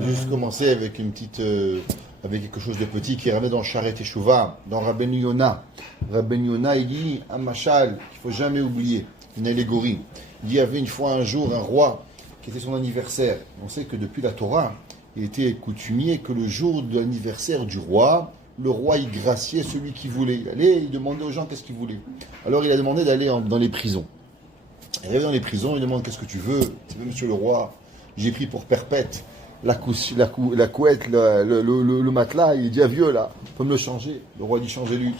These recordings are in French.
Juste commencer avec avec quelque chose de petit qui ramène dans Sharet Teshuvah, dans Rabbeinu Yonah. Rabbeinu Yonah, il dit un machal qu'il ne faut jamais oublier, une allégorie. Il dit, il y avait une fois un jour un roi qui était son anniversaire. On sait que depuis la Torah, il était coutumier que le jour de l'anniversaire du roi, le roi il graciait celui qui voulait. Il allait, il demandait aux gens qu'est-ce qu'ils voulaient. Alors il a demandé d'aller dans les prisons. Il arrive dans les prisons, il demande qu'est-ce que tu veux. Tu veux, monsieur le roi, j'ai pris pour perpète la couette, le matelas. Il dit, ah vieux là, on peut me le changer. Le roi dit, changez-lui.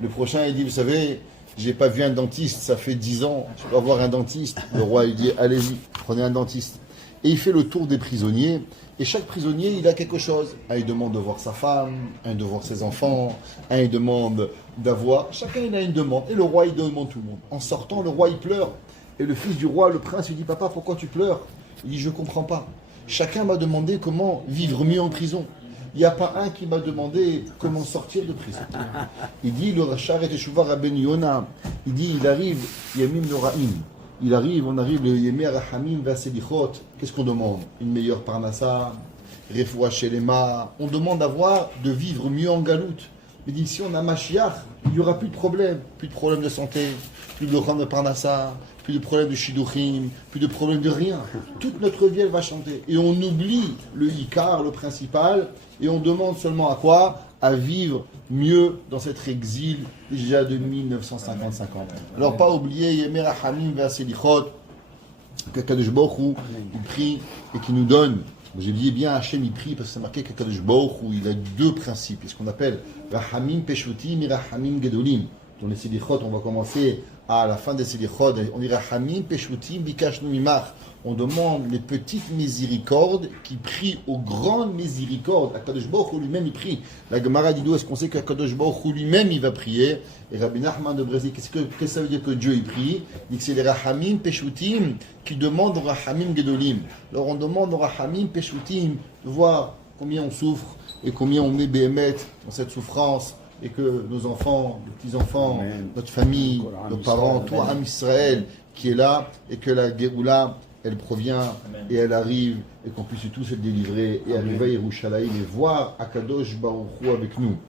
Le prochain, il dit, vous savez, j'ai pas vu un dentiste, ça fait 10 ans, je dois voir un dentiste. Le roi, il dit, allez-y, prenez un dentiste. Et il fait le tour des prisonniers. Et chaque prisonnier, il a quelque chose. Un, il demande de voir sa femme, un de voir ses enfants, un, il demande d'avoir... Chacun, il a une demande. Et le roi, il demande tout le monde. En sortant, le roi, il pleure. Et le fils du roi, le prince, il dit, papa, pourquoi tu pleures? Il dit, je ne comprends pas. Chacun m'a demandé comment vivre mieux en prison. Il n'y a pas un qui m'a demandé comment sortir de prison. Il dit, le Sharet Teshuvah Rabbeinu Yonah, il dit, il arrive, Yamim Noraim. On arrive le Yemei Rahamim Vaselichot. Qu'est-ce qu'on demande? Une meilleure parnassa, Refoua Shelema. On demande de vivre mieux en galoute. Il dit, si on a Mashiach, il n'y aura plus de problème. Plus de problème de santé, plus de problème de parnassa, plus de problème de shidduchim, plus de problème de rien. Toute notre vie, elle va chanter. Et on oublie le Ikar, le principal, et on demande seulement à quoi? À vivre mieux dans cet exil déjà de 1950. Alors pas oublier Yemei Rahamim Vaselichot, que Kadosh Baruch Hu, il prie et qui nous donne. J'ai dit bien Hachem, il prie parce que c'est marqué que Kadosh Baruch Hu, il a deux principes, ce qu'on appelle Rahamim Peshutim et Rahamim Gedolim. Dans les Selichot, on va commencer à la fin des Selichot, on dit Rahamim Peshutim Bikashnu Mimach. On demande les petites miséricordes qui prient aux grandes miséricordes. Akadosh Baruch Hu lui-même il prie. La Gemara dit d'où est-ce qu'on sait qu'Akadosh Baruch Hu lui-même il va prier. Et Rabbi Nachman de Brésil, qu'est-ce que ça veut dire que Dieu il prie? Il dit que c'est les Rahamim Peshutim qui demandent aux Rahamim Gedolim. Alors on demande aux Rahamim Peshutim de voir combien on souffre et combien on est béhémet dans cette souffrance. Et que nos enfants, nos petits-enfants, notre famille, nos parents, tout Am Israël qui est là, et que la Géoula, elle provient et elle arrive, et qu'on puisse tous être délivrés et arriver à Yerushalayim et voir Akadosh Baruch Hu avec nous.